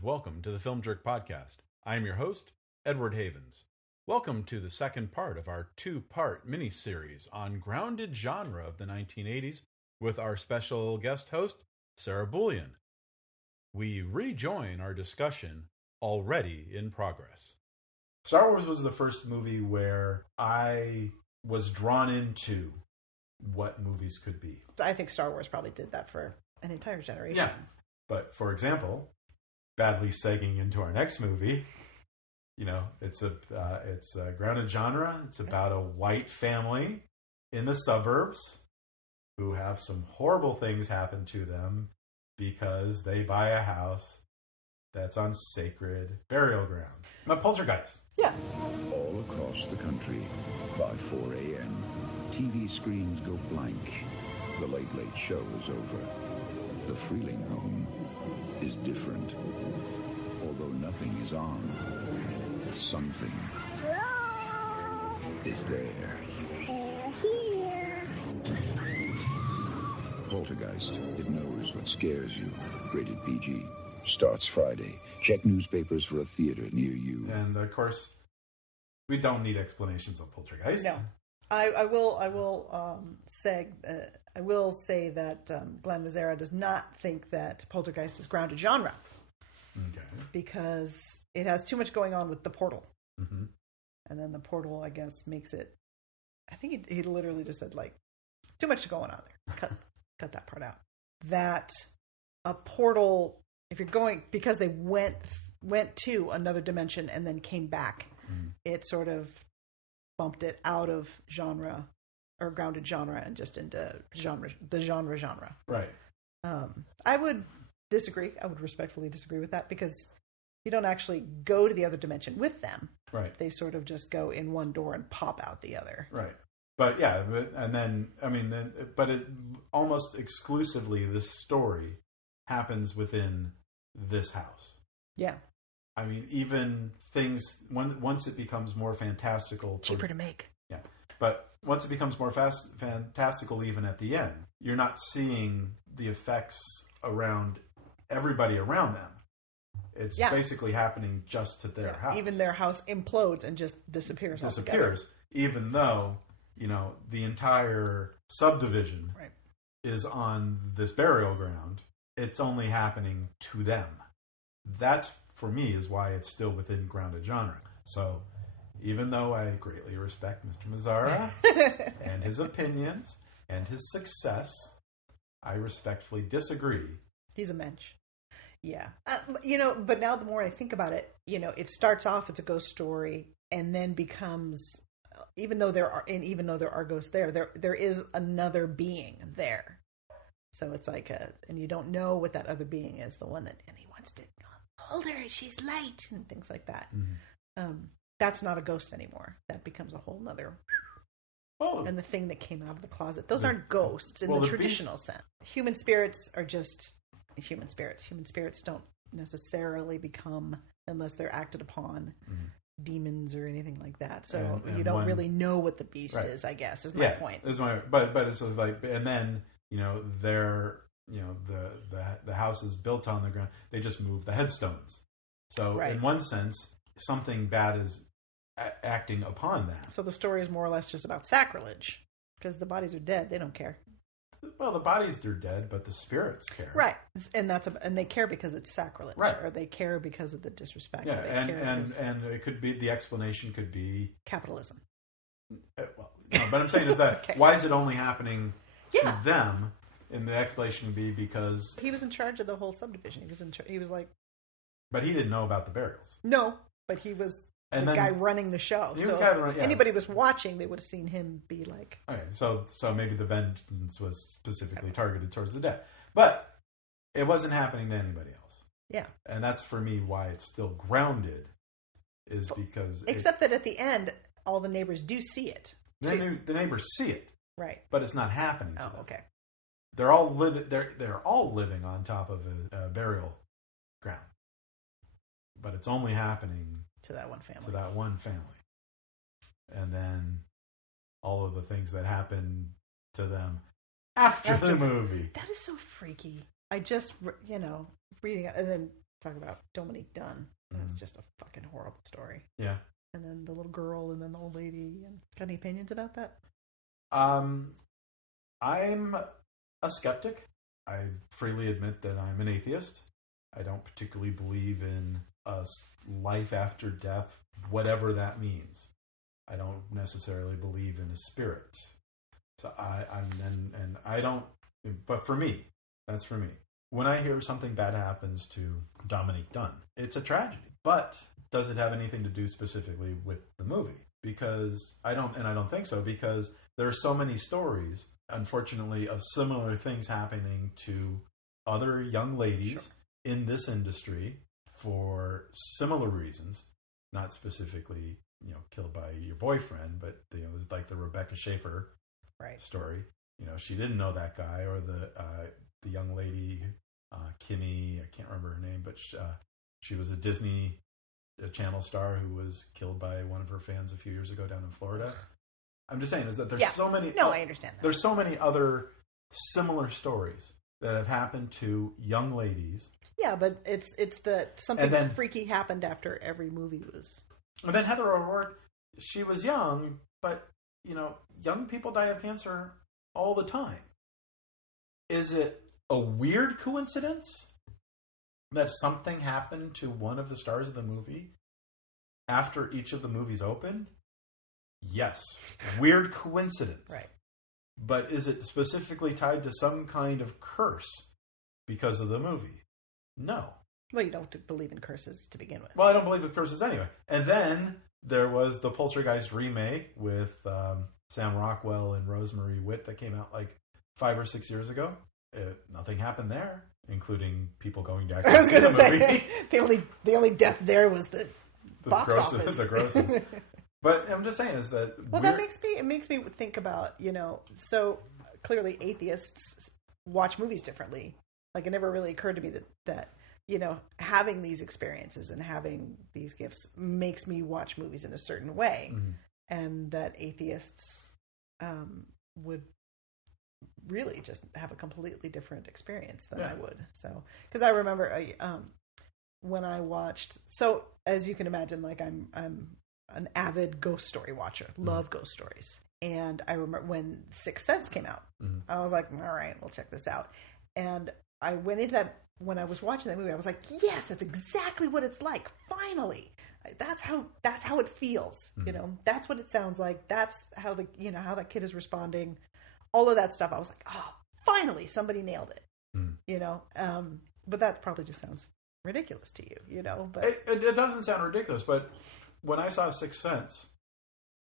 and welcome to the Film Jerk Podcast. I am your host, Edward Havens. Welcome to the second part of our two-part miniseries on grounded genre of the 1980s with our special guest host, Sarah Bullion. We rejoin our discussion already in progress. Star Wars was the first movie where I was drawn into what movies could be. I think Star Wars probably did that for an entire generation. Yeah. But, for example, badly segging into our next movie, it's a grounded genre. It's about a white family in the suburbs who have some horrible things happen to them because they buy a house that's on sacred burial ground. A poltergeist. Yeah. All across the country, by 4 a.m., TV screens go blank. The Late Late Show is over. The Freeling home is different. Although nothing is on, something is there. Here. Poltergeist. It knows what scares you. Rated PG. Starts Friday. Check newspapers for a theater near you. And, of course, we don't need explanations of poltergeist. No. I will say that Glenn Mazzara does not think that Poltergeist is grounded genre. Okay. Because it has too much going on with the portal. Mm-hmm. And then the portal, I guess, makes it... I think he literally just said, too much going on there. Cut that part out. That a portal, if you're going... Because they went to another dimension and then came back, it sort of bumped it out of genre or grounded genre and just into the genre. Right. I would disagree. I would respectfully disagree with that because you don't actually go to the other dimension with them. Right. They sort of just go in one door and pop out the other. Right. But yeah, but it almost exclusively this story happens within this house. Yeah. I mean, even things, once it becomes more fantastical... Cheaper to make. Yeah. But once it becomes more fantastical even at the end, you're not seeing the effects around everybody around them. It's basically happening just to their house. Even their house implodes and just disappears altogether. Even though, the entire subdivision is on this burial ground. It's only happening to them. That's, for me, is why it's still within grounded genre. So, even though I greatly respect Mr. Mazzara and his opinions and his success, I respectfully disagree. He's a mensch. Yeah. But now the more I think about it, it starts off, it's a ghost story, and then becomes, even though there are ghosts there is another being there. So it's and you don't know what that other being is, the one that, and he wants to hold her, she's light, and things like that. Mm-hmm. That's not a ghost anymore. That becomes a whole nother... Oh. And the thing that came out of the closet. Those aren't ghosts in the traditional sense. Human spirits are just human spirits. Human spirits don't necessarily become, unless they're acted upon, demons or anything like that. So you don't really know what the beast is, I guess, is my point. But it's and then, they're... the house is built on the ground. They just move the headstones. So in one sense, something bad is acting upon that. So the story is more or less just about sacrilege because the bodies are dead. They don't care. Well, the bodies are dead, but the spirits care. Right, and and they care because it's sacrilege, right? Or they care because of the disrespect. Yeah, and it could be, the explanation could be capitalism. Well, no, but I'm saying is that why is it only happening to them? And the explanation would be because he was in charge of the whole subdivision. He was like, but he didn't know about the burials. No, but he was the guy running the show. So if anybody was watching, they would have seen him be like. Okay, so maybe the vengeance was specifically targeted towards the dead, but it wasn't happening to anybody else. Yeah, and that's for me why it's still grounded, is because except that at the end, all the neighbors do see it. The neighbors see it, right? But it's not happening to them. Okay. They're all living on top of a burial ground, but it's only happening to that one family. And then all of the things that happen to them after the movie. That is so freaky. I just reading it, and then talk about Dominique Dunn. That's just a fucking horrible story. Yeah. And then the little girl, and then the old lady. And got any opinions about that? I'm a skeptic. I freely admit that I'm an atheist. I don't particularly believe in a life after death, whatever that means. I don't necessarily believe in a spirit. So I don't. But for me, that's for me. When I hear something bad happens to Dominique Dunn, it's a tragedy. But does it have anything to do specifically with the movie? Because I don't think so, because there are so many stories, unfortunately, of similar things happening to other young ladies in this industry for similar reasons, not specifically, killed by your boyfriend, but like the Rebecca Schaefer story. She didn't know that guy, or the young lady, Kimmy, I can't remember her name, but she was a Disney Channel star who was killed by one of her fans a few years ago down in Florida. I'm just saying is that there's so many. No, I understand that. There's so many other similar stories that have happened to young ladies. Yeah, but it's that something freaky happened after every movie was. And then Heather O'Rourke, she was young, but young people die of cancer all the time. Is it a weird coincidence that something happened to one of the stars of the movie after each of the movies opened? Yes. Weird coincidence. Right. But is it specifically tied to some kind of curse because of the movie? No. Well, you don't believe in curses to begin with. Well, I don't believe in curses anyway. And then there was the Poltergeist remake with Sam Rockwell and Rosemary Witt that came out like 5 or 6 years ago. Nothing happened there, including people going to actually see the movie. the only death there was the box office. The grosses. But I'm just saying is that... Well, that makes me think about, so clearly atheists watch movies differently. Like, it never really occurred to me that having these experiences and having these gifts makes me watch movies in a certain way. Mm-hmm. And that atheists would really just have a completely different experience than I would. So, because I remember when I watched, so as you can imagine, like I'm an avid ghost story watcher, love ghost stories. And I remember when Sixth Sense came out, I was like, all right, we'll check this out. And I went into that, when I was watching that movie, I was like, yes, that's exactly what it's like. Finally. That's how it feels. That's what it sounds like. That's how how that kid is responding. All of that stuff. I was like, oh, finally somebody nailed it. But that probably just sounds ridiculous to you, but it doesn't sound ridiculous, but when I saw Sixth Sense,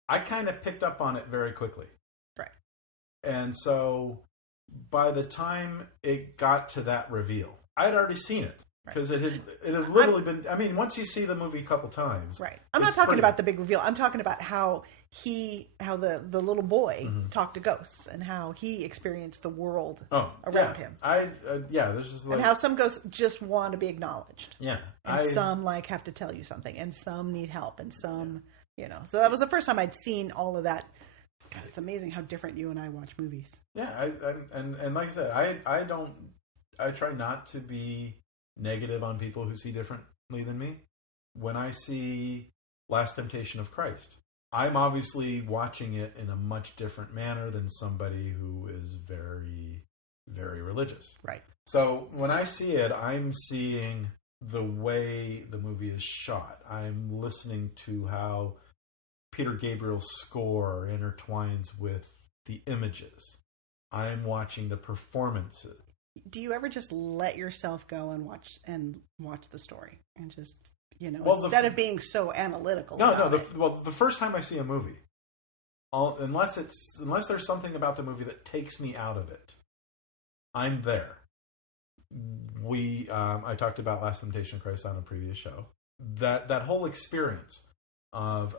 I kind of picked up on it very quickly. Right. And so by the time it got to that reveal, I had already seen it. Because it had literally been... I mean, once you see the movie a couple times... Right. I'm not talking about the big reveal. I'm talking about how the little boy talked to ghosts and how he experienced the world around him. There's just and how some ghosts just want to be acknowledged. Yeah. And some have to tell you something, and some need help, and some, So that was the first time I'd seen all of that. God, it's amazing how different you and I watch movies. Yeah, and like I said, I try not to be negative on people who see differently than me. When I see Last Temptation of Christ, I'm obviously watching it in a much different manner than somebody who is very, very religious. Right. So when I see it, I'm seeing the way the movie is shot. I'm listening to how Peter Gabriel's score intertwines with the images. I'm watching the performances. Do you ever just let yourself go and watch the story and just, instead of being so analytical? The first time I see a movie, unless there's something about the movie that takes me out of it, I'm there. I talked about Last Temptation of Christ on a previous show. That whole experience of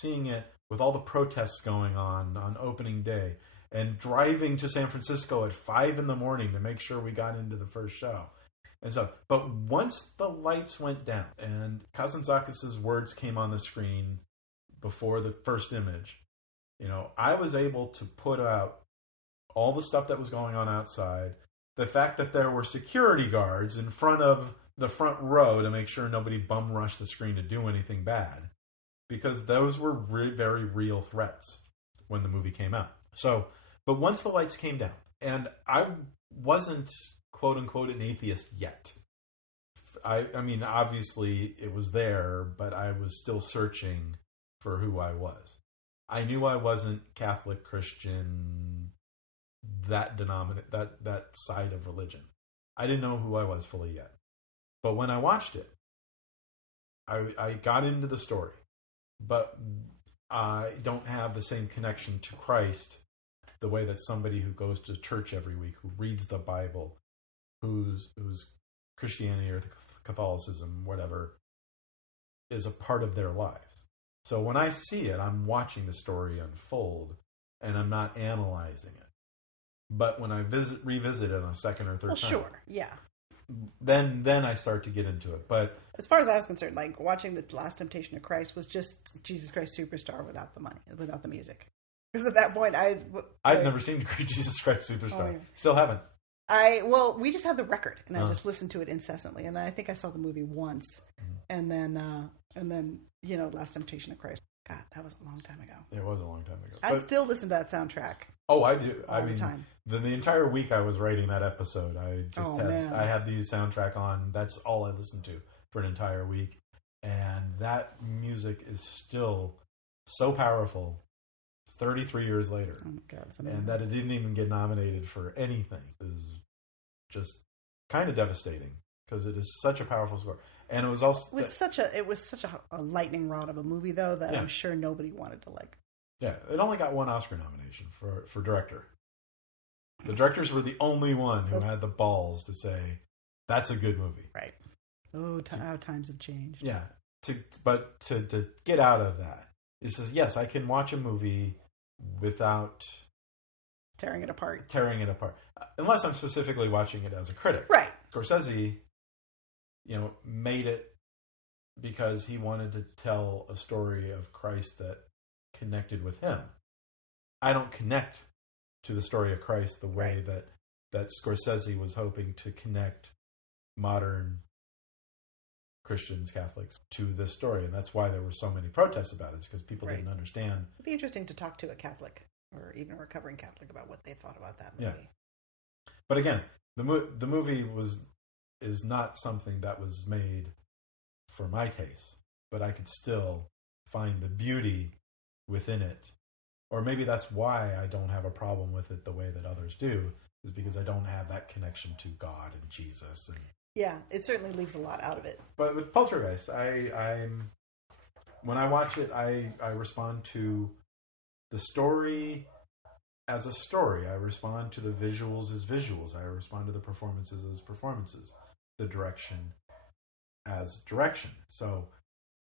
seeing it with all the protests going on opening day, and driving to San Francisco at 5 a.m. to make sure we got into the first show. And so, but once the lights went down and Kazantzakis' words came on the screen before the first image, I was able to put out all the stuff that was going on outside. The fact that there were security guards in front of the front row to make sure nobody bum rushed the screen to do anything bad, because those were very real threats when the movie came out. So, but once the lights came down, and I wasn't quote unquote an atheist yet. I mean, obviously it was there, but I was still searching for who I was. I knew I wasn't Catholic, Christian, that side of religion. I didn't know who I was fully yet. But when I watched it, I got into the story, but I don't have the same connection to Christ the way that somebody who goes to church every week, who reads the Bible, whose Christianity or Catholicism, whatever, is a part of their lives. So when I see it, I'm watching the story unfold, and I'm not analyzing it. But when I revisit it on a second or third time, sure, yeah. Then I start to get into it. But as far as I was concerned, like watching The Last Temptation of Christ was just Jesus Christ Superstar without the money, without the music. Because at that point, I'd never seen Jesus Christ Superstar. Oh, yeah. Still haven't. We just had the record, and I just listened to it incessantly. And then I think I saw the movie once, and then Last Temptation of Christ. God, that was a long time ago. It was a long time ago. I still listen to that soundtrack. Oh, I do. All the time. The entire week I was writing that episode, I had the soundtrack on. That's all I listened to for an entire week, and that music is still so powerful. 33 years later, oh my God, it's amazing. And that it didn't even get nominated for anything is just kind of devastating, because it is such a powerful score. And it was also it was such a lightning rod of a movie, though, that I'm sure nobody wanted to like. Yeah, it only got one Oscar nomination for director. The directors were the only one who had the balls to say that's a good movie. Right. Oh, how times have changed. Yeah. But to get out of that, it says yes, I can watch a movie without tearing it apart. Unless I'm specifically watching it as a critic. Right. Scorsese, made it because he wanted to tell a story of Christ that connected with him. I don't connect to the story of Christ the way that Scorsese was hoping to connect modern Christians, Catholics, to this story. And that's why there were so many protests about it, because people didn't understand. It'd be interesting to talk to a Catholic or even a recovering Catholic about what they thought about that movie. Yeah. But again, the movie is not something that was made for my taste, but I could still find the beauty within it. Or maybe that's why I don't have a problem with it the way that others do, is because I don't have that connection to God and Jesus. And yeah, it certainly leaves a lot out of it. But with Poltergeist, when I watch it, I respond to the story as a story. I respond to the visuals as visuals. I respond to the performances as performances. The direction as direction. So,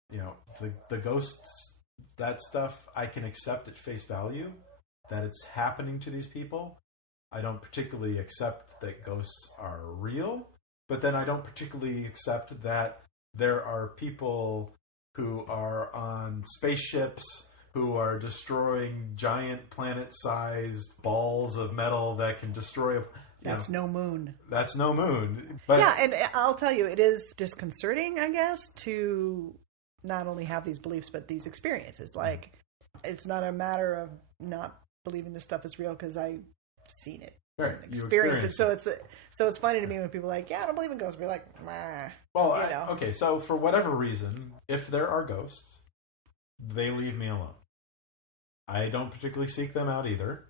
the ghosts, that stuff, I can accept at face value that it's happening to these people. I don't particularly accept that ghosts are real, but then I don't particularly accept that there are people who are on spaceships who are destroying giant planet-sized balls of metal that can destroy That's no moon. That's no moon. But yeah, and I'll tell you, it is disconcerting, I guess, to not only have these beliefs, but these experiences. Like, it's not a matter of not believing this stuff is real because I've seen it. Right. Experience it. So it's funny to me when people are like, yeah, I don't believe in ghosts. We're like, meh. Well, okay, so for whatever reason, if there are ghosts, they leave me alone. I don't particularly seek them out either.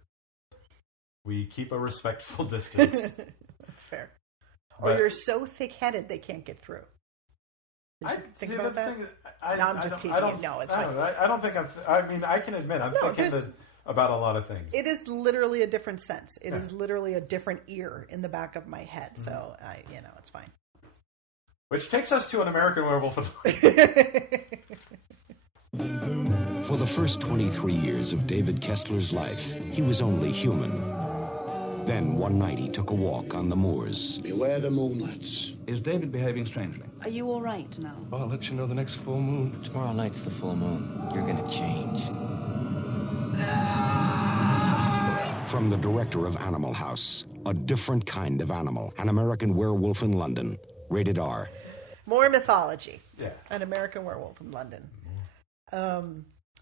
We keep a respectful distance. That's fair. Or you're so thick-headed they can't get through. Think about that? I'm just teasing you. No, it's fine. I don't think I can admit I'm thick-headed about a lot of things. It is literally a different sense. It is literally a different ear in the back of my head. Mm-hmm. So, it's fine. Which takes us to An American Werewolf. For the first 23 years of David Kessler's life, he was only human. Then one night he took a walk on the moors. Beware the moonlights. Is David behaving strangely? Are you all right now? Well, I'll let you know the next full moon. Tomorrow night's the full moon. You're gonna change. From the director of Animal House, A Different Kind of Animal, An American Werewolf in London, rated R. More mythology. Yeah. An American Werewolf in London.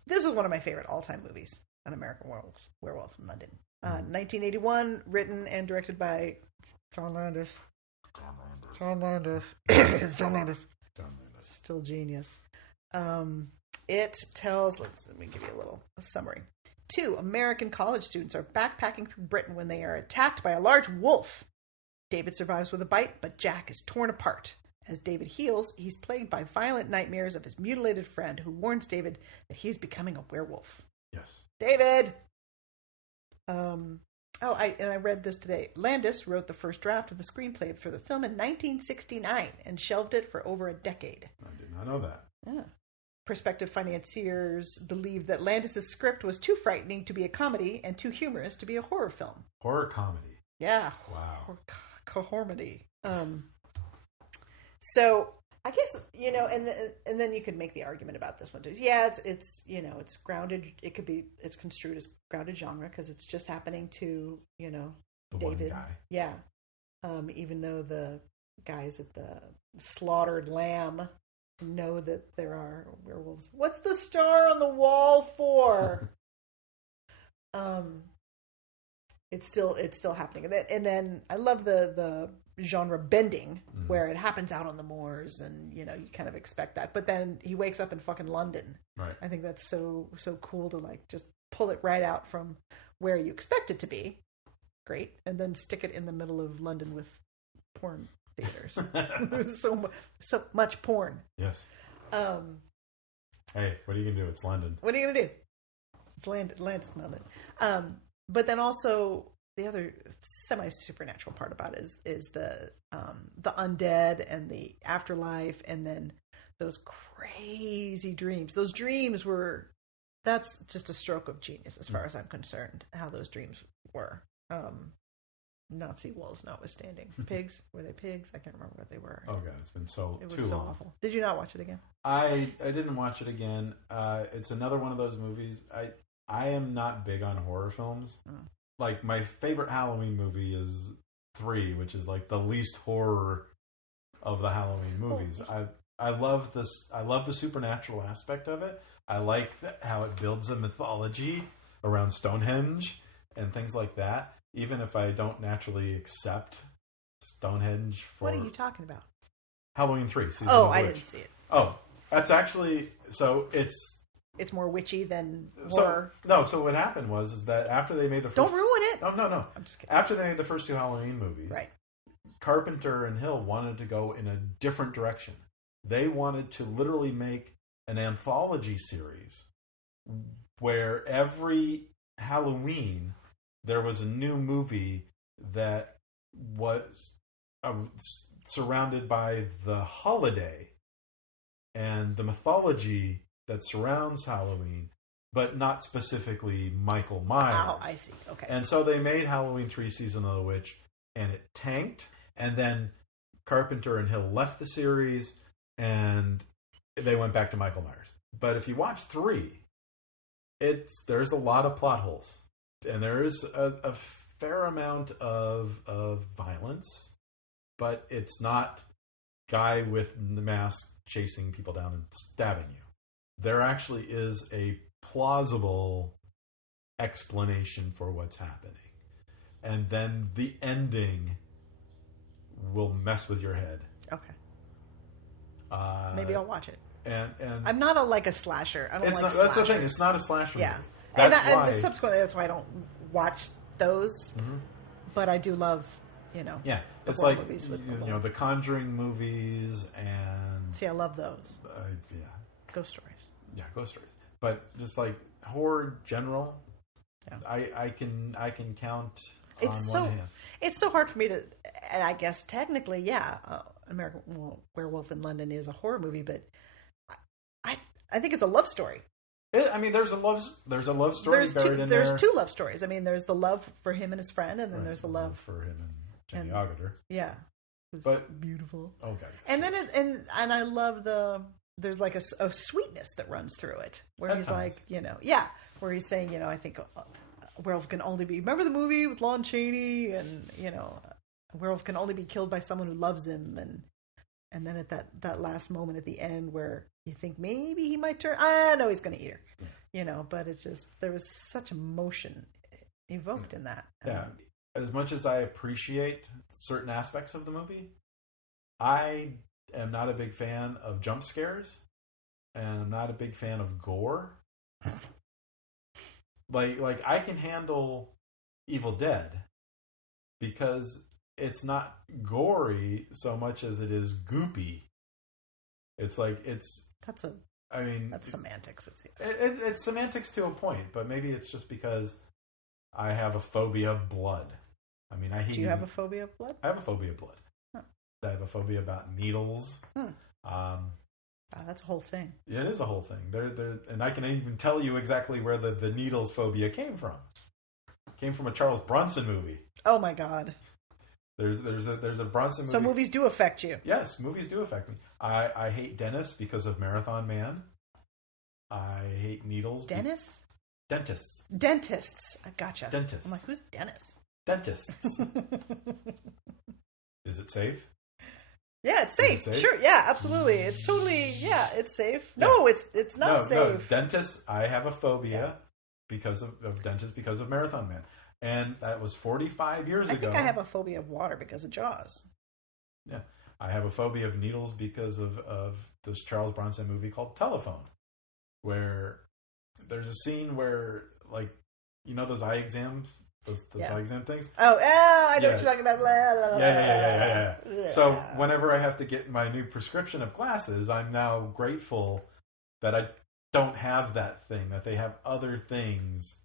This is one of my favorite all-time movies. An American Werewolf in London. 1981, written and directed by John Landis. John Landis. It's John Landis. Still genius. It tells, let me give you a summary. 2 American college students are backpacking through Britain when they are attacked by a large wolf. David survives with a bite, but Jack is torn apart. As David heals, he's plagued by violent nightmares of his mutilated friend, who warns David that he's becoming a werewolf. Yes. David! I read this today. Landis wrote the first draft of the screenplay for the film in 1969 and shelved it for over a decade. I did not know that. Yeah. Prospective financiers believed that Landis' script was too frightening to be a comedy and too humorous to be a horror film. Horror comedy. Yeah. Wow. Horror-comedy. So I guess, and then you could make the argument about this one too. Yeah, it's grounded. It's construed as grounded genre because it's just happening to, The David. one guy. Yeah. Even though the guys at the Slaughtered Lamb know that there are werewolves. What's the star on the wall for? It's still happening, and then I love the genre bending where it happens out on the moors, and you kind of expect that, but then he wakes up in fucking London. Right. I think that's so cool to just pull it right out from where you expect it to be. Great, and then stick it in the middle of London with porn theaters. so much porn. Yes. Hey, what are you gonna do? It's London. What are you gonna do? It's London. But then also the other semi-supernatural part about it is the undead and the afterlife, and then those crazy dreams. Those dreams that's just a stroke of genius as far as I'm concerned, how those dreams were. Nazi wolves notwithstanding. Pigs, were they pigs? I can't remember what they were. Oh god, it's been too long. Awful. Did you not watch it again? I didn't watch it again. It's another one of those movies. I am not big on horror films. Like, my favorite Halloween movie is 3, which is like the least horror of the Halloween movies. I love this. I love the supernatural aspect of it. I like how it builds a mythology around Stonehenge and things like that. Even if I don't naturally accept Stonehenge for... What are you talking about? Halloween 3, Season of the I Witch. didn't see it. Oh, that's actually... So it's more witchy than horror. So what happened was that after they made the first... Don't ruin it! No. I'm just kidding. After they made the first 2 Halloween movies, right. Carpenter and Hill wanted to go in a different direction. They wanted to literally make an anthology series where every Halloween there was a new movie that was surrounded by the holiday and the mythology that surrounds Halloween, but not specifically Michael Myers. Oh, I see. Okay. And so they made Halloween 3 Season of the Witch, and it tanked. And then Carpenter and Hill left the series, and they went back to Michael Myers. But if you watch 3, there's a lot of plot holes. And there is a fair amount of violence, but it's not guy with the mask chasing people down and stabbing you. There actually is a plausible explanation for what's happening. And then the ending will mess with your head. Okay. Maybe I'll watch it. And I'm not a slasher. I don't like slashers. That's the thing. It's not a slasher movie. And subsequently, that's why I don't watch those. Mm-hmm. But I do love, Yeah, it's like the Conjuring movies and. See, I love those. Yeah. Ghost stories. Yeah, ghost stories. But just like horror general, yeah. I can count on one hand. It's so hard for me to, and I guess technically, yeah, American Werewolf in London is a horror movie, but I think it's a love story. There's a love story buried in there. There's 2 love stories. There's the love for him and his friend, and then there's the love for him and Jenny Agutter. Yeah, who's beautiful. Oh god. And then and I love there's like a sweetness that runs through it, where he's like, where he's saying, I think a werewolf can only be. Remember the movie with Lon Chaney, and a werewolf can only be killed by someone who loves him, and And then at that last moment at the end where you think maybe he might turn, no, he's going to eat her. Yeah. You know, but it's just, there was such emotion evoked in that. Yeah. As much as I appreciate certain aspects of the movie, I am not a big fan of jump scares, and I'm not a big fan of gore. Like I can handle Evil Dead because it's not gory so much as it is goopy. It's like that's semantics. It's semantics to a point, but maybe it's just because I have a phobia of blood. I mean, I hate. Do you have a phobia of blood? I have a phobia of blood. Huh. I have a phobia about needles. That's a whole thing. Yeah, it is a whole thing. And I can even tell you exactly where the needles phobia came from. It came from a Charles Bronson movie. Oh my God. There's a Bronson movie. So movies do affect you. Yes, movies do affect me. I hate Dennis because of Marathon Man. I hate needles. Dennis? Dentists. I gotcha. Dentists. I'm like, who's Dennis? Dentists. Is it safe? Yeah, it's safe. Sure, yeah, absolutely. It's totally, it's safe. Yeah. No, it's not safe. No, dentists, I have a phobia because of dentists because of Marathon Man. And that was 45 years ago. I think I have a phobia of water because of Jaws. Yeah. I have a phobia of needles because of this Charles Bronson movie called Telephone, where there's a scene where, like, you know those eye exams? Those eye exam things? I know what you're talking about. Blah, blah, blah, yeah. So whenever I have to get my new prescription of glasses, I'm now grateful that I don't have that thing, that they have other things.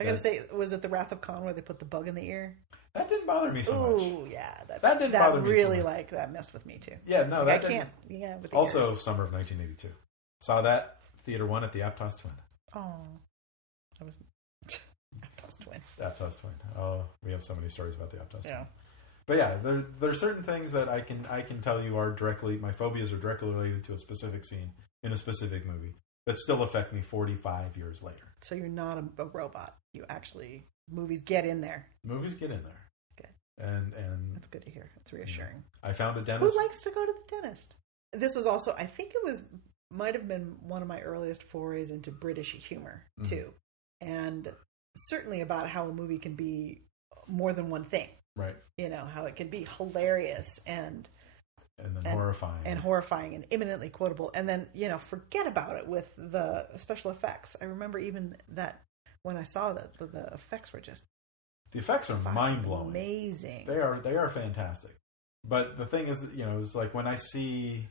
I gotta say, was it The Wrath of Khan where they put the bug in the ear? That didn't bother me so much. Ooh, yeah. That didn't bother me really, so much. that messed with me too. Yeah, no, that I can't. Yeah, with the also, ears. Summer of 1982. Saw that, Theater 1 at the Aptos Twin. Oh. That was... Aptos Twin. Aptos Twin. Oh, we have so many stories about the Aptos Twin. Yeah. But yeah, there are certain things that I can tell you are directly, my phobias are directly related to a specific scene in a specific movie that still affect me 45 years later. So you're not a robot. You actually, movies get in there. Movies get in there. Okay. And that's good to hear. It's reassuring. I found a dentist. Who likes to go to the dentist? This was also, I think it might have been one of my earliest forays into British humor too. And certainly about how a movie can be more than one thing. Right. You know, how it can be hilarious and horrifying and imminently quotable, and then, you know, forget about it with the special effects. I remember even that when I saw that the effects were just mind-blowing. Amazing. They are fantastic. But the thing is that, you know, it's like when I see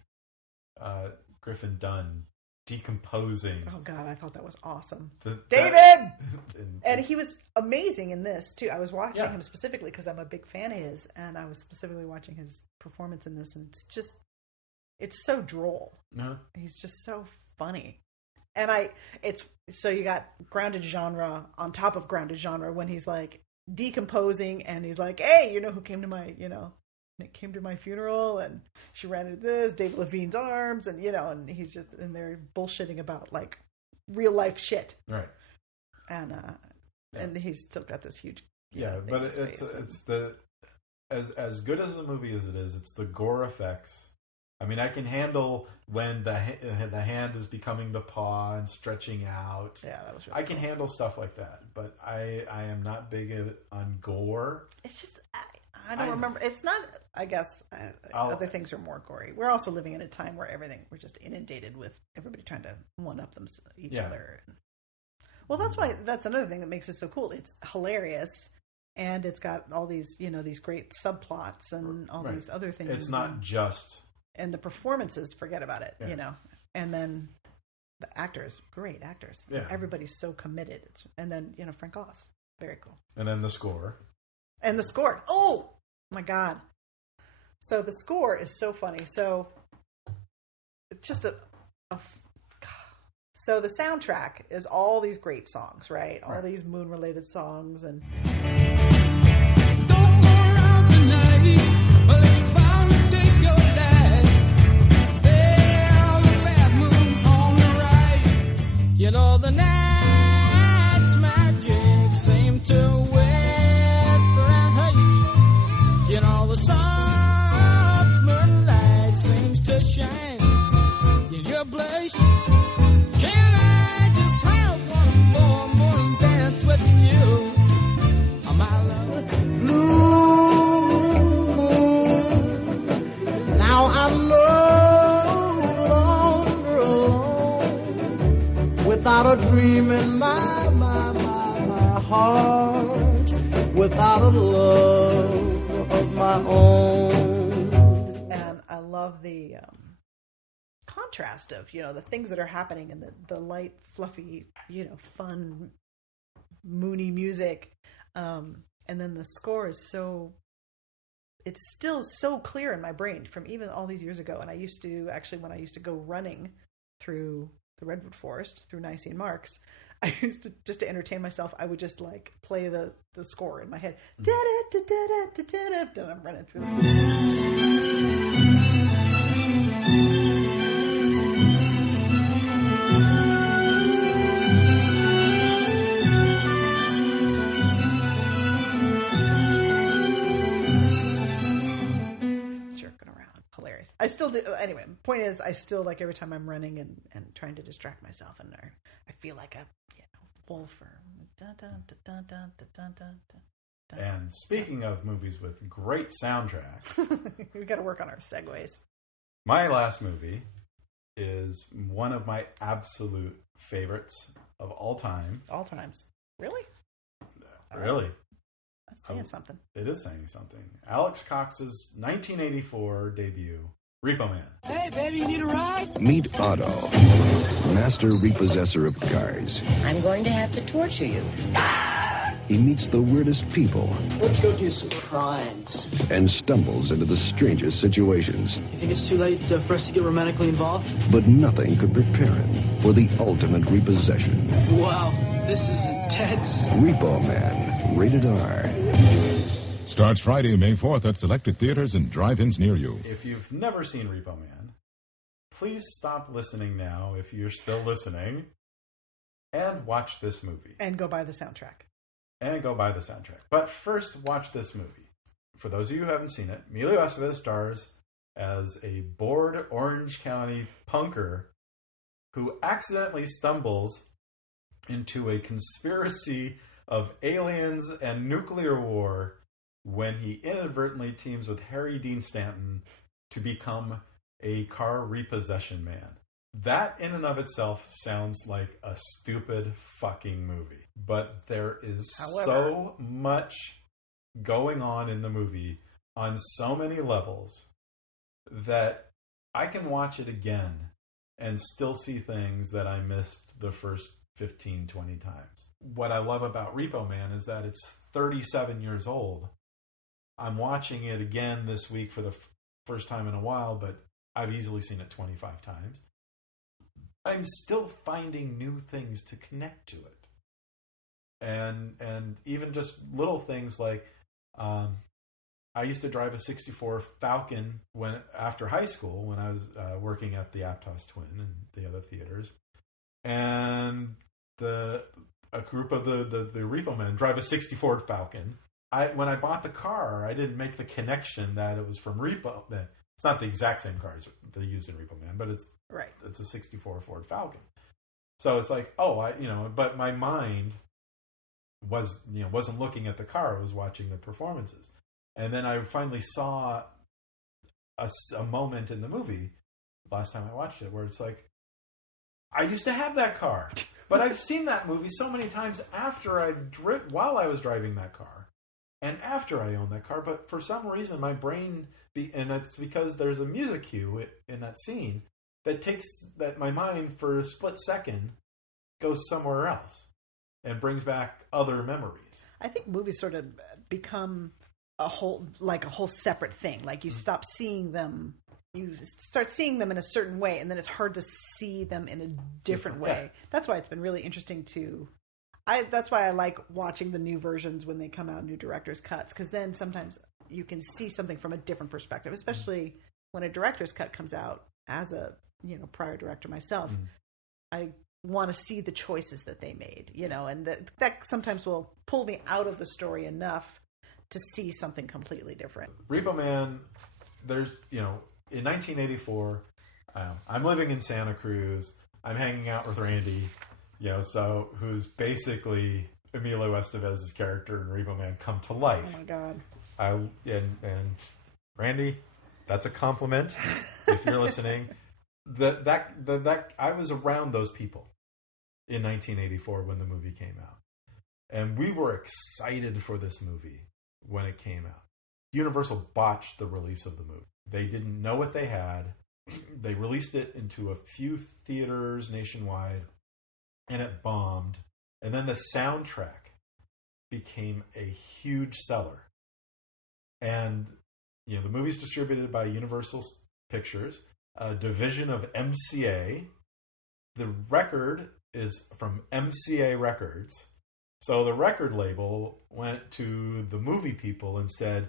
Griffin Dunn decomposing. Oh God, I thought that was awesome. David! And he was amazing in this too. I was watching him specifically because I'm a big fan of his, and I was specifically watching his performance in this, and it's so droll. Uh-huh. He's just so funny. And so you got grounded genre on top of grounded genre when he's like decomposing and he's like, hey, you know who came to my funeral, and she ran into this, Dave Levine's arms, and, you know, and he's just in there bullshitting about like real life shit. Right. And he's still got this huge but it's the as good as a movie as it is, it's the gore effects. I mean, I can handle when the hand is becoming the paw and stretching out. Yeah, that was really I can handle stuff like that, but I am not big on gore. It's just I don't remember. It's not. I guess other things are more gory. We're also living in a time where we're just inundated with everybody trying to one up each other. Well, that's another thing that makes it so cool. It's hilarious, and it's got all these, you know, these great subplots and all these other things. It's not just. And the performances, forget about it, you know. And then the actors, great actors. Yeah. Everybody's so committed. And then, you know, Frank Oz, very cool. And then the score. Oh my God. So the score is so funny. So it's just so the soundtrack is all these great songs, right? All these moon related songs and you know the night's magic seemed to whisper and hush. You know the soft moonlight heart without a love of my own. And I love the contrast of, the things that are happening and the light, fluffy, fun, moony music. And then the score is it's still so clear in my brain from even all these years ago. And I used to, when I used to go running through the Redwood Forest, through Nicene Marks, I used to, just to entertain myself, I would just play the score in my head. And I'm running through hilarious. I still do. Anyway, point is, I still every time I'm running and trying to distract myself, and I feel like a wolf or. And speaking of movies with great soundtracks, we got to work on our segues. My last movie is one of my absolute favorites of all time. All times, really? Really. That's saying something. It is saying something. Alex Cox's 1984 debut, Repo Man. Hey, baby, you need a ride? Meet Otto, master repossessor of cars. I'm going to have to torture you. He meets the weirdest people. Let's go do some crimes. And stumbles into the strangest situations. You think it's too late for us to get romantically involved? But nothing could prepare him for the ultimate repossession. Wow, this is intense. Repo Man, rated R. Starts Friday, May 4th at selected theaters and drive-ins near you. If you've never seen Repo Man, please stop listening now if you're still listening and watch this movie. And go buy the soundtrack. But first, watch this movie. For those of you who haven't seen it, Emilio Estevez stars as a bored Orange County punker who accidentally stumbles into a conspiracy of aliens and nuclear war when he inadvertently teams with Harry Dean Stanton to become a car repossession man. That in and of itself sounds like a stupid fucking movie. But there is so much going on in the movie on so many levels that I can watch it again and still see things that I missed the first 15, 20 times. What I love about Repo Man is that it's 37 years old. I'm watching it again this week for the first time in a while, but I've easily seen it 25 times. I'm still finding new things to connect to it. And even just little things like I used to drive a 64 Falcon after high school when I was working at the Aptos Twin and the other theaters. And a group of the Repo Men drive a 64 Falcon. When I bought the car, I didn't make the connection that it was from Repo. It's not the exact same cars they use in Repo Man, but it's a 64 Ford Falcon. So it's like, but my mind wasn't looking at the car; it was watching the performances. And then I finally saw a moment in the movie last time I watched it where it's like, I used to have that car, but I've seen that movie so many times while I was driving that car, and after I owned that car. But for some reason, my brain, and it's because there's a music cue in that scene that my mind for a split second goes somewhere else and brings back other memories. I think movies sort of become a whole separate thing. Like you stop seeing them, you start seeing them in a certain way, and then it's hard to see them in a different way. That's why it's been really interesting that's why I like watching the new versions when they come out, new director's cuts, because then sometimes you can see something from a different perspective, especially when a director's cut comes out. As a prior director myself, I want to see the choices that they made, and that sometimes will pull me out of the story enough to see something completely different. Repo Man, there's, in 1984, I'm living in Santa Cruz. I'm hanging out with Randy, who's basically Emilio Estevez's character in Repo Man come to life. Oh my God. And Randy, that's a compliment if you're listening. That I was around those people in 1984 when the movie came out. And we were excited for this movie when it came out. Universal botched the release of the movie. They didn't know what they had. They released it into a few theaters nationwide, and it bombed. And then the soundtrack became a huge seller. And, you know, the movie's distributed by Universal Pictures, a division of MCA. The record is from MCA Records. So the record label went to the movie people and said,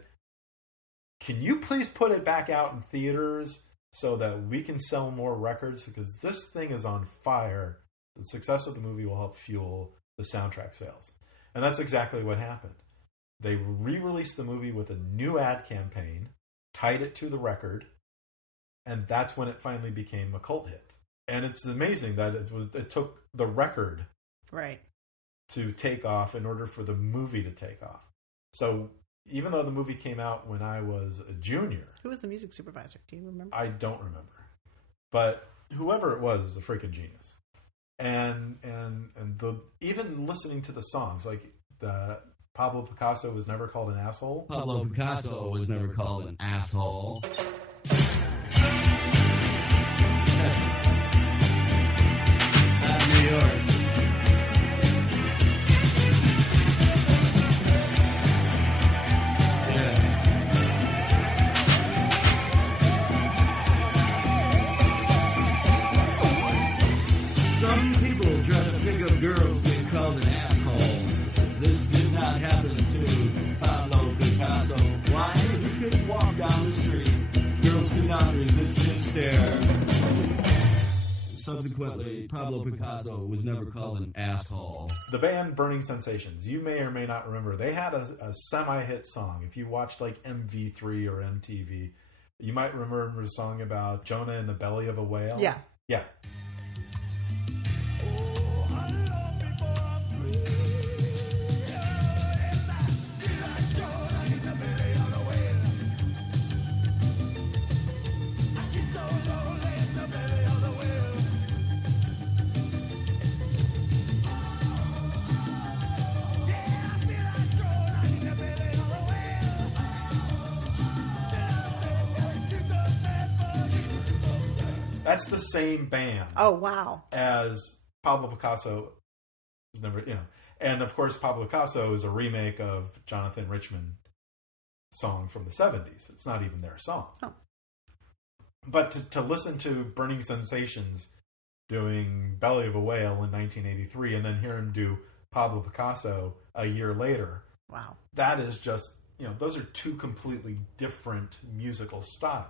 can you please put it back out in theaters so that we can sell more records? Because this thing is on fire. The success of the movie will help fuel the soundtrack sales. And that's exactly what happened. They re-released the movie with a new ad campaign, tied it to the record, and that's when it finally became a cult hit. And it's amazing that it took the record to take off in order for the movie to take off. So even though the movie came out when I was a junior. Who was the music supervisor? Do you remember? I don't remember. But whoever it was is a freaking genius. And even listening to the songs, like the Pablo Picasso was never called an asshole. Pablo Picasso was never called an asshole. New York. Some people try to pick up girls get called an asshole. This did not happen to Pablo Picasso. Why? He could walk down the street. Girls could not resist his stare. Subsequently, Pablo Picasso was never called an asshole. The band Burning Sensations, you may or may not remember, they had a semi-hit song. If you watched like MV3 or MTV, you might remember a song about Jonah in the belly of a whale. Yeah. Yeah. That's the same band. Oh, wow. As Pablo Picasso is never, you know. And of course, Pablo Picasso is a remake of Jonathan Richman song from the 70s. It's not even their song. Oh. But to listen to Burning Sensations doing Belly of a Whale in 1983 and then hear him do Pablo Picasso a year later. Wow. That is just, you know, those are two completely different musical styles.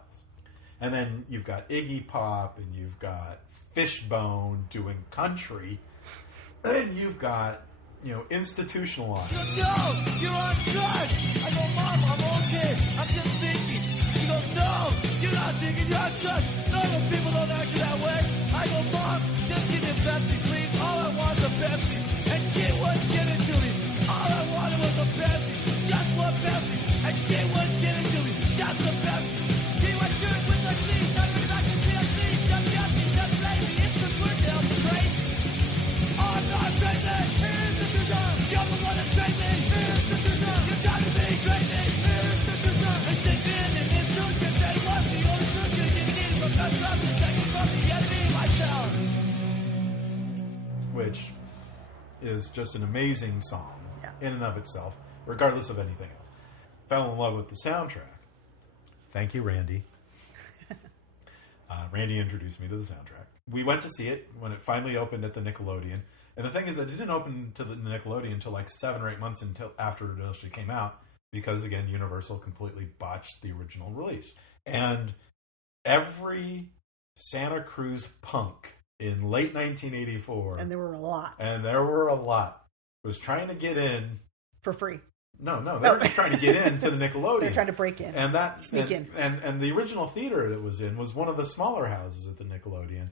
And then you've got Iggy Pop, and you've got Fishbone doing country, and you've got, you know, Institutionalized. She goes, no, you're on drugs. I go, Mom, I'm okay. I'm just thinking. She goes, no, you're not thinking. You're on drugs. Normal people don't act that way. I go, Mom, just give me a Pepsi, please. All I want is a Pepsi. And she wouldn't give it to me. All I wanted was a Pepsi. Just one Pepsi. And she wouldn't give it to me. Just a Pepsi. She went through it with the knees. Not even back to CLC. Just Pepsi. Just lazy. It's the good hell straight. I'm not crazy. Institution. You're the one that trained me. Institution. You're trying to be crazy. Institution. They stick me in an institution. They love the only solution. You need it from that love. It's taken from the enemy myself. Which is just an amazing song in and of itself, regardless of anything else. Fell in love with the soundtrack. Thank you, Randy. Randy introduced me to the soundtrack. We went to see it when it finally opened at the Nickelodeon. And the thing is, it didn't open to the Nickelodeon until like 7 or 8 months after it actually came out, because, again, Universal completely botched the original release. And every Santa Cruz punk in late 1984... And there were a lot. Was trying to get in... For free. No, they were just trying to get in to the Nickelodeon. They're trying to break in. And sneak in. And the original theater that was in was one of the smaller houses at the Nickelodeon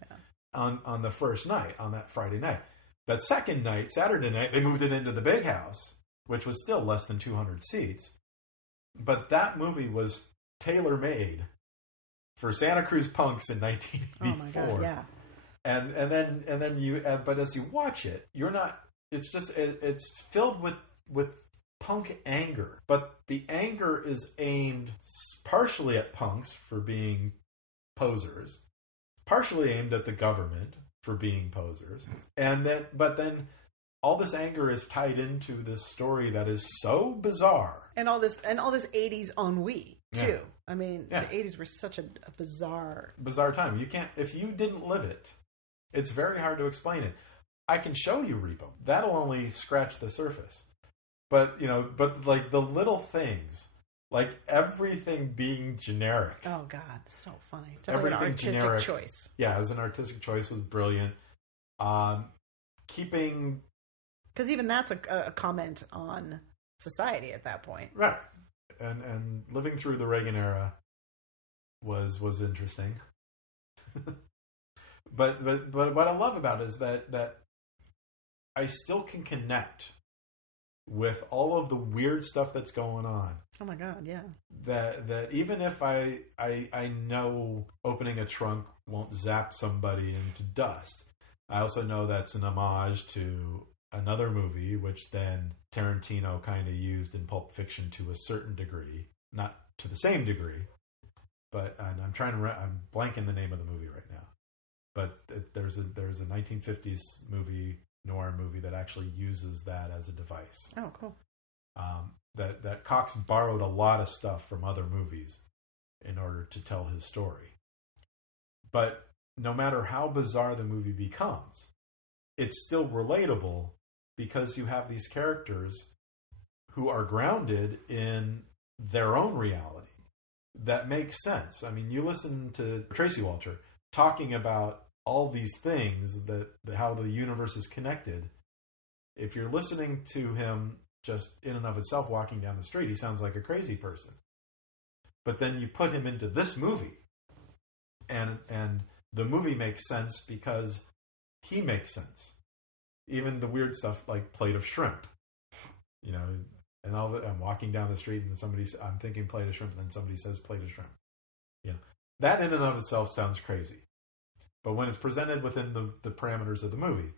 on the first night, on that Friday night. That second night, Saturday night, they moved it into the big house, which was still less than 200 seats. But that movie was tailor-made for Santa Cruz punks in 1984. Oh my God, yeah. And then you, but as you watch it, you're not it's filled with punk anger, but the anger is aimed partially at punks for being posers, partially aimed at the government for being posers, but then all this anger is tied into this story that is so bizarre, and all this 80s ennui too. Yeah. I mean, Yeah. the 80s were such a bizarre time. You can't, if you didn't live it, it's very hard to explain it. I can show you Repo. That'll only scratch the surface. But like the little things, like everything being generic. Oh God, so funny. It's definitely an artistic generic choice. Yeah, as an artistic choice was brilliant. Keeping, because even that's a comment on society at that point, right? And living through the Reagan era was interesting. but what I love about it is that I still can connect with all of the weird stuff that's going on. Oh my God, yeah. That even if I know opening a trunk won't zap somebody into dust, I also know that's an homage to another movie, which then Tarantino kind of used in Pulp Fiction to a certain degree, not to the same degree, but I'm blanking the name of the movie right now. But there's a 1950s noir movie that actually uses that as a device. Oh, cool. That Cox borrowed a lot of stuff from other movies in order to tell his story. But no matter how bizarre the movie becomes, it's still relatable because you have these characters who are grounded in their own reality that makes sense. I mean, you listen to Tracy Walter talking about all these things, how the universe is connected. If you're listening to him just in and of itself walking down the street, he sounds like a crazy person. But then you put him into this movie, and the movie makes sense because he makes sense. Even the weird stuff like plate of shrimp, and I'm walking down the street and I'm thinking plate of shrimp, and then somebody says plate of shrimp. That in and of itself sounds crazy. But when it's presented within the parameters of the movie,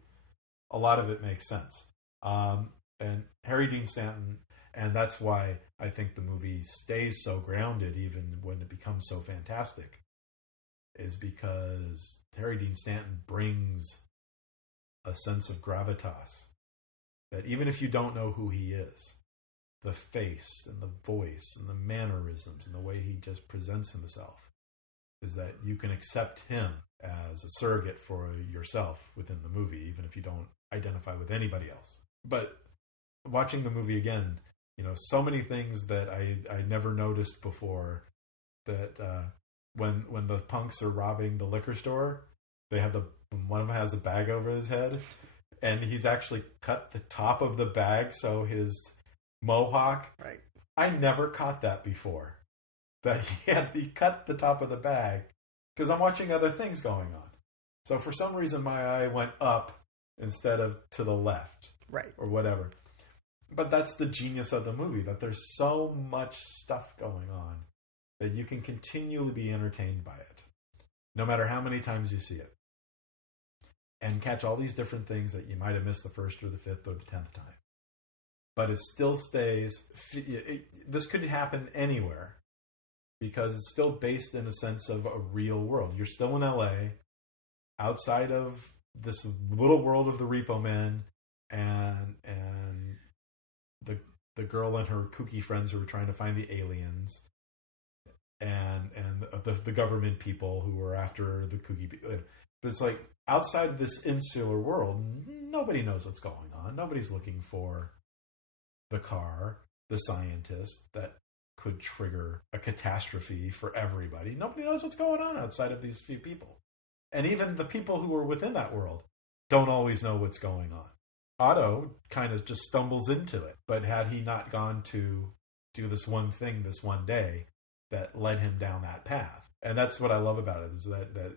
a lot of it makes sense. And Harry Dean Stanton, and that's why I think the movie stays so grounded even when it becomes so fantastic, is because Harry Dean Stanton brings a sense of gravitas that even if you don't know who he is, the face and the voice and the mannerisms and the way he just presents himself, is that you can accept him as a surrogate for yourself within the movie, even if you don't identify with anybody else. But watching the movie again, so many things that I never noticed before, that when the punks are robbing the liquor store, one of them has a bag over his head, and he's actually cut the top of the bag so his mohawk. Right. I never caught that before. That he cut the top of the bag, because I'm watching other things going on. So for some reason my eye went up instead of to the left. Right. Or whatever. But that's the genius of the movie, that there's so much stuff going on that you can continually be entertained by it, no matter how many times you see it. And catch all these different things that you might have missed the first or the fifth or the 10th time. But it still stays... This could happen anywhere, because it's still based in a sense of a real world. You're still in LA, outside of this little world of the Repo Man and the girl and her kooky friends who are trying to find the aliens, and the government people who are after the kooky people. But it's like outside of this insular world, nobody knows what's going on. Nobody's looking for the car, the scientist that could trigger a catastrophe for everybody. Nobody knows what's going on outside of these few people. And even the people who are within that world don't always know what's going on. Otto kind of just stumbles into it. But had he not gone to do this one thing this one day that led him down that path. And that's what I love about it, is that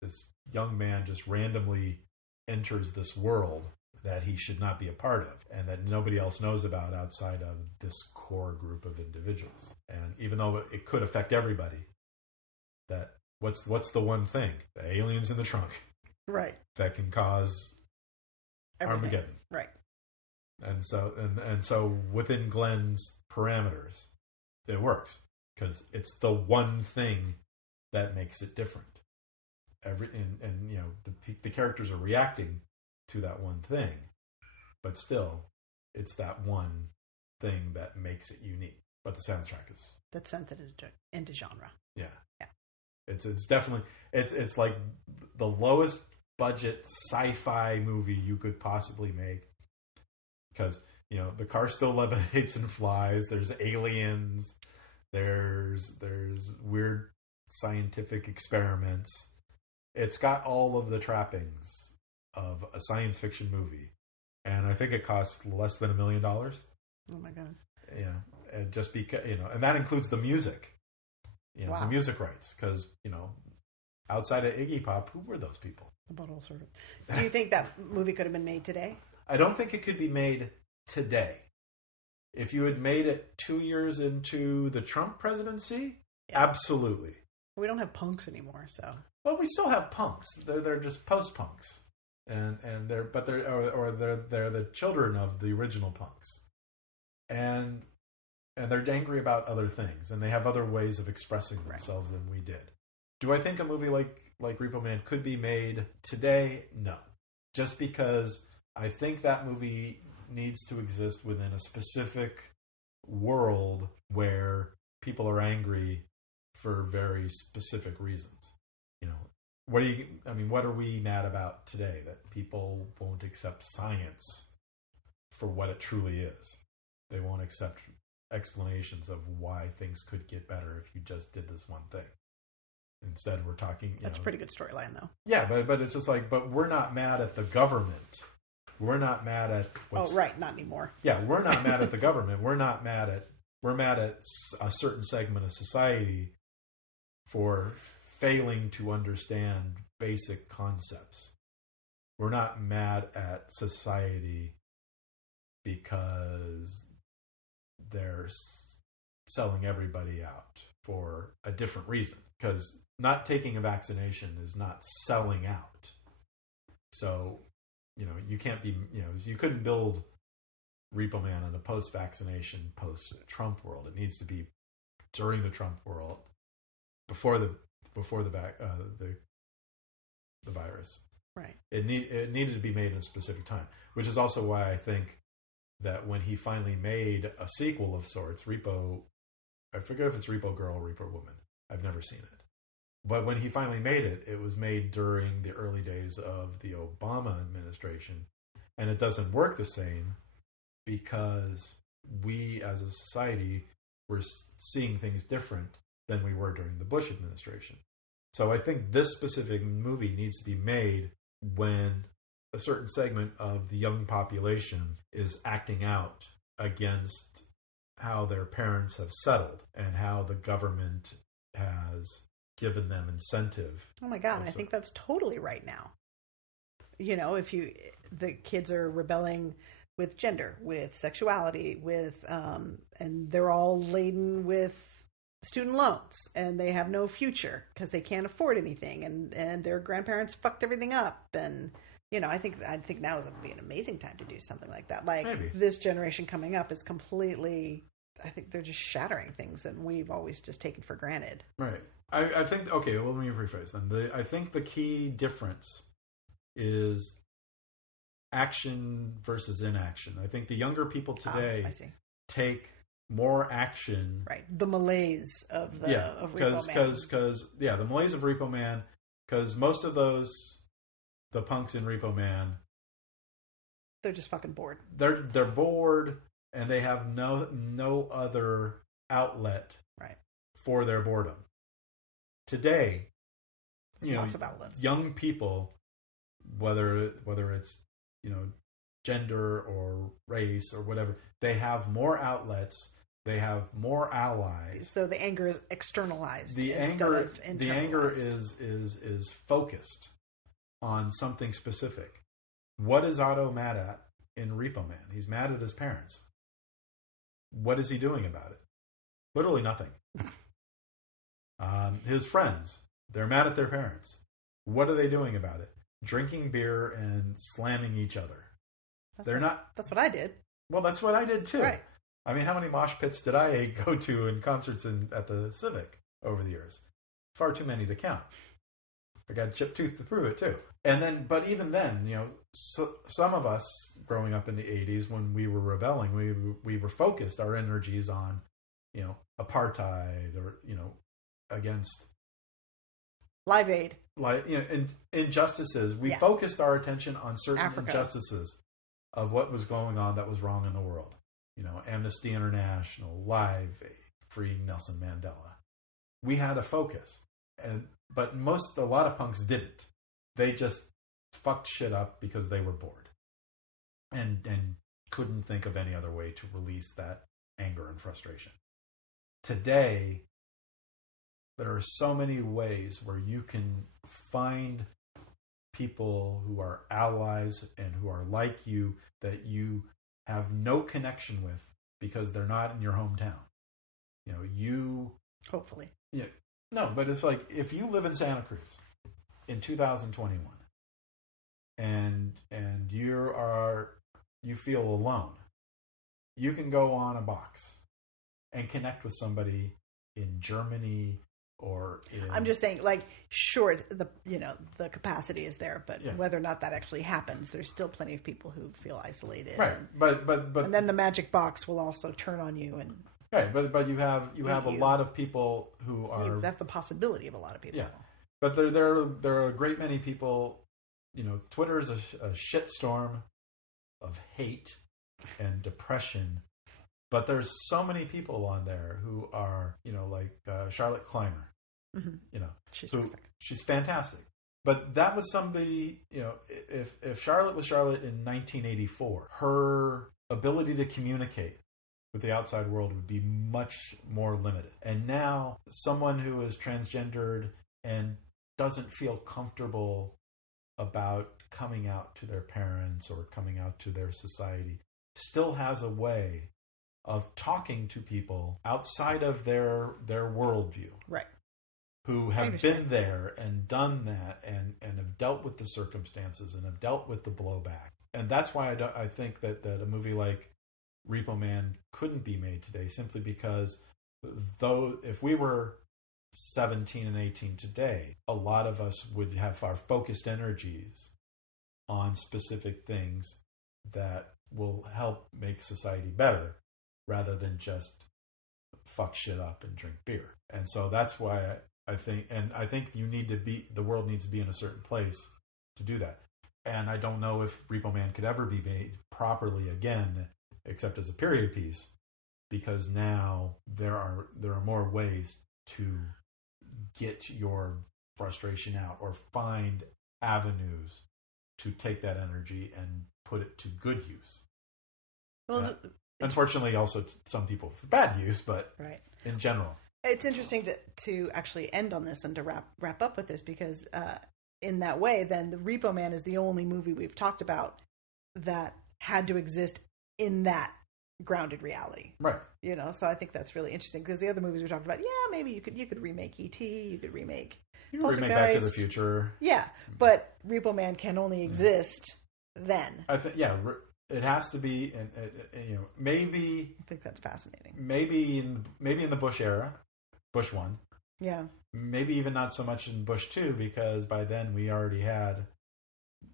this young man just randomly enters this world that he should not be a part of, and that nobody else knows about outside of this core group of individuals. And even though it could affect everybody, that what's the one thing? The aliens in the trunk. Right. That can cause Armageddon. Right. And so within Glenn's parameters, it works because it's the one thing that makes it different. The characters are reacting to that one thing, but still, it's that one thing that makes it unique. But the soundtrack is that's sensitive into genre. Yeah. Yeah. It's definitely it's like the lowest budget sci-fi movie you could possibly make because the car still levitates and flies. There's aliens. There's weird scientific experiments. It's got all of the trappings of a science fiction movie, and I think it costs less than $1 million. Oh my god! Yeah, and just because and that includes the music. Wow. The music rights, because outside of Iggy Pop, who were those people? The butthole sort of. Do you think that movie could have been made today? I don't think it could be made today. If you had made it 2 years into the Trump presidency, absolutely. We don't have punks anymore, so. Well, we still have punks. They're just post punks, and they're the children of the original punks, and they're angry about other things, and they have other ways of expressing themselves than we did. Do I think a movie like Repo Man could be made today? No, just because I think that movie needs to exist within a specific world where people are angry for very specific reasons. What are we mad about today? That people won't accept science for what it truly is. They won't accept explanations of why things could get better if you just did this one thing. Instead, we're talking. That's a pretty good storyline, though. Yeah, but it's just like, but we're not mad at the government. We're not mad at. Not anymore. Yeah, we're not mad at the government. We're mad at a certain segment of society for failing to understand basic concepts. We're not mad at society because they're selling everybody out for a different reason. Because not taking a vaccination is not selling out. So, you can't be, you couldn't build Repo Man in a post-vaccination, post-Trump world. It needs to be during the Trump world, before the virus. Right. It needed to be made in a specific time, which is also why I think that when he finally made a sequel of sorts, I forget if it's Repo Girl or Repo Woman. I've never seen it. But when he finally made it, it was made during the early days of the Obama administration. And it doesn't work the same because we as a society were seeing things different than we were during the Bush administration. So I think this specific movie needs to be made when a certain segment of the young population is acting out against how their parents have settled and how the government has given them incentive. Oh my God, I think that's totally right now. If the kids are rebelling with gender, with sexuality, with and they're all laden with student loans and they have no future because they can't afford anything and their grandparents fucked everything up, and I think now would be an amazing time to do something like that. Like Maybe. This generation coming up is completely, I think they're just shattering things that we've always just taken for granted. Right. I think, okay, well, let me rephrase then. I think the key difference is action versus inaction. I think the younger people today take more action. Right. The malaise of Repo Man. Because the malaise of Repo Man, because most of the punks in Repo Man, they're just fucking bored. They're bored and they have no other outlet for their boredom. Today, lots of outlets. Young people, whether it's gender or race or whatever, they have more outlets. They have more allies. So the anger is externalized. The anger is focused on something specific. What is Otto mad at in Repo Man? He's mad at his parents. What is he doing about it? Literally nothing. His friends, they're mad at their parents. What are they doing about it? Drinking beer and slamming each other. That's what I did. Well, that's what I did too. Right. I mean, how many mosh pits did I go to in concerts at the Civic over the years? Far too many to count. I got a chipped tooth to prove it too. And then, but even then, some of us growing up in the 80s, when we were rebelling, we were focused our energies on, apartheid or, against Live Aid. Injustices. We focused our attention on certain Africa. Injustices of what was going on that was wrong in the world. Amnesty International, Live Aid, freeing Nelson Mandela. We had a focus, but a lot of punks didn't. They just fucked shit up because they were bored, and couldn't think of any other way to release that anger and frustration. Today, there are so many ways where you can find people who are allies and who are like you that you have no connection with because they're not in your hometown. Hopefully. Yeah. No, but it's like if you live in Santa Cruz in 2021 and you feel alone, you can go on a box and connect with somebody in Germany or in... I'm just saying, sure, the capacity is there, but whether or not that actually happens, there's still plenty of people who feel isolated. Right, but and then the magic box will also turn on you and... Right, but you have a lot of people who are... That's the possibility of a lot of people. Yeah, but there are a great many people... Twitter is a shitstorm of hate and depression, but there's so many people on there who are, like Charlotte Clymer. Mm-hmm. She's fantastic. But that was somebody, if Charlotte was Charlotte in 1984, her ability to communicate with the outside world would be much more limited. And now someone who is transgendered and doesn't feel comfortable about coming out to their parents or coming out to their society still has a way of talking to people outside of their worldview. Right. Who have been there and done that and have dealt with the circumstances and have dealt with the blowback. And that's why I think that a movie like Repo Man couldn't be made today, simply because if we were 17 and 18 today, a lot of us would have our focused energies on specific things that will help make society better rather than just fuck shit up and drink beer. And so that's why I think the world needs to be in a certain place to do that. And I don't know if Repo Man could ever be made properly again, except as a period piece, because now there are more ways to get your frustration out or find avenues to take that energy and put it to good use. Well, unfortunately, also some people for bad use, but right. In general. It's interesting to actually end on this and to wrap up with this, because in that way, then the Repo Man is the only movie we've talked about that had to exist in that grounded reality. Right. So I think that's really interesting, because the other movies we talked about, maybe you could remake E.T., you could remake Back to the Future. Yeah, but Repo Man can only exist then. I think, it has to be, and maybe. I think that's fascinating. Maybe in the Bush era, Bush 1. Yeah. Maybe even not so much in Bush 2, because by then we already had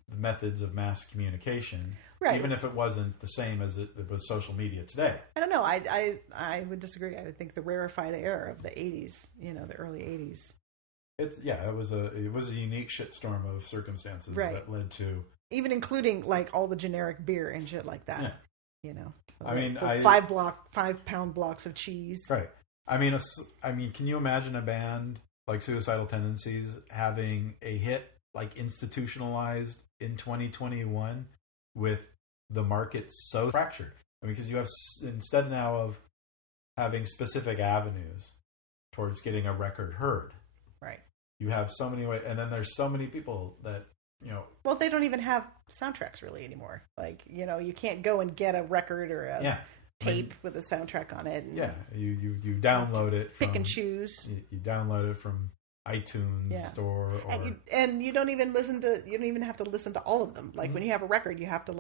the methods of mass communication. Right. Even if it wasn't the same as it with social media today. I don't know. I would disagree. I would think the rarefied air of the 80s, the early 80s. It was a unique shitstorm of circumstances that led to, even including all the generic beer and shit like that. Yeah. The 5-pound blocks of cheese. Right. I mean, can you imagine a band like Suicidal Tendencies having a hit institutionalized in 2021 with the market so fractured? Because you have, instead now of having specific avenues towards getting a record heard. Right. You have so many ways, and then there's so many people that, Well, they don't even have soundtracks really anymore. You can't go and get a record or a tape with a soundtrack on it. And you download it. Pick and choose. You download it from iTunes Store, or and you don't even have to listen to all of them. When you have a record, you have to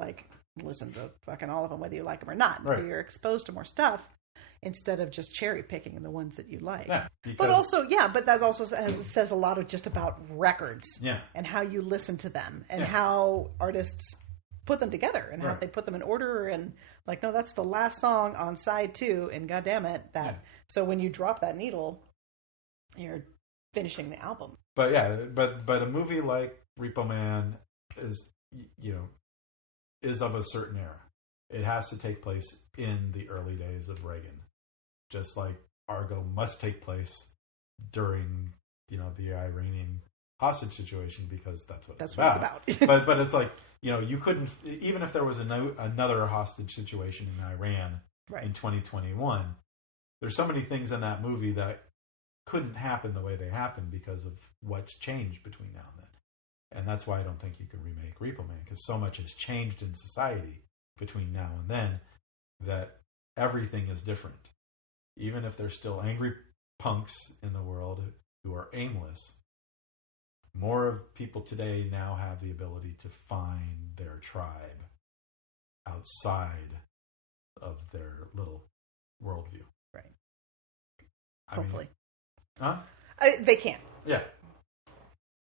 listen to fucking all of them, whether you like them or not. Right. So you're exposed to more stuff instead of just cherry picking the ones that you like. Yeah, but also, but that also says a lot of just about records. Yeah. And how you listen to them and how artists put them together and how they put them in order and like, no, that's the last song on side 2 and goddamn it, so when you drop that needle, you're finishing the album. But yeah, but a movie like Repo Man is, is of a certain era. It has to take place in the early days of Reagan, just like Argo must take place during, the Iranian hostage situation, because that's what it's about. but it's like, you couldn't, even if there was another hostage situation in Iran in 2021, there's so many things in that movie that couldn't happen the way they happened because of what's changed between now and then. And that's why I don't think you can remake Repo Man, because so much has changed in society between now and then that everything is different. Even if there's still angry punks in the world who are aimless, more of people today now have the ability to find their tribe outside of their little worldview. Right. Hopefully. They can. Yeah.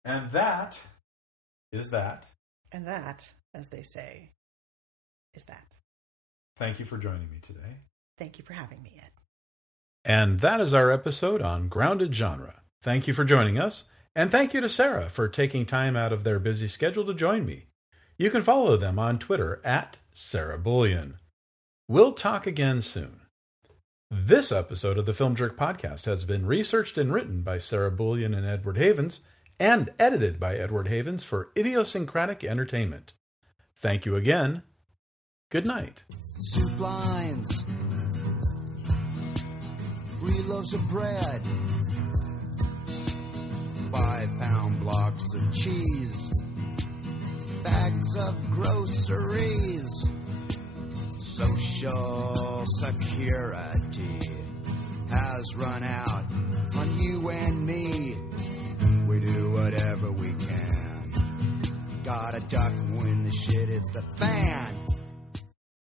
And that is that. And that, as they say, is that. Thank you for joining me today. Thank you for having me, Ed. And that is our episode on Grounded Genre. Thank you for joining us, and thank you to Sarah for taking time out of their busy schedule to join me. You can follow them on Twitter at Sarah Bullion. We'll talk again soon. This episode of the Film Jerk Podcast has been researched and written by Sarah Bullion and Edward Havens, and edited by Edward Havens for Idiosyncratic Entertainment. Thank you again. Good night. Soup lines, 3 loaves of bread, 5-pound blocks of cheese, bags of groceries. Social security has run out on you and me. We do whatever we can. Gotta duck when the shit hits the fan.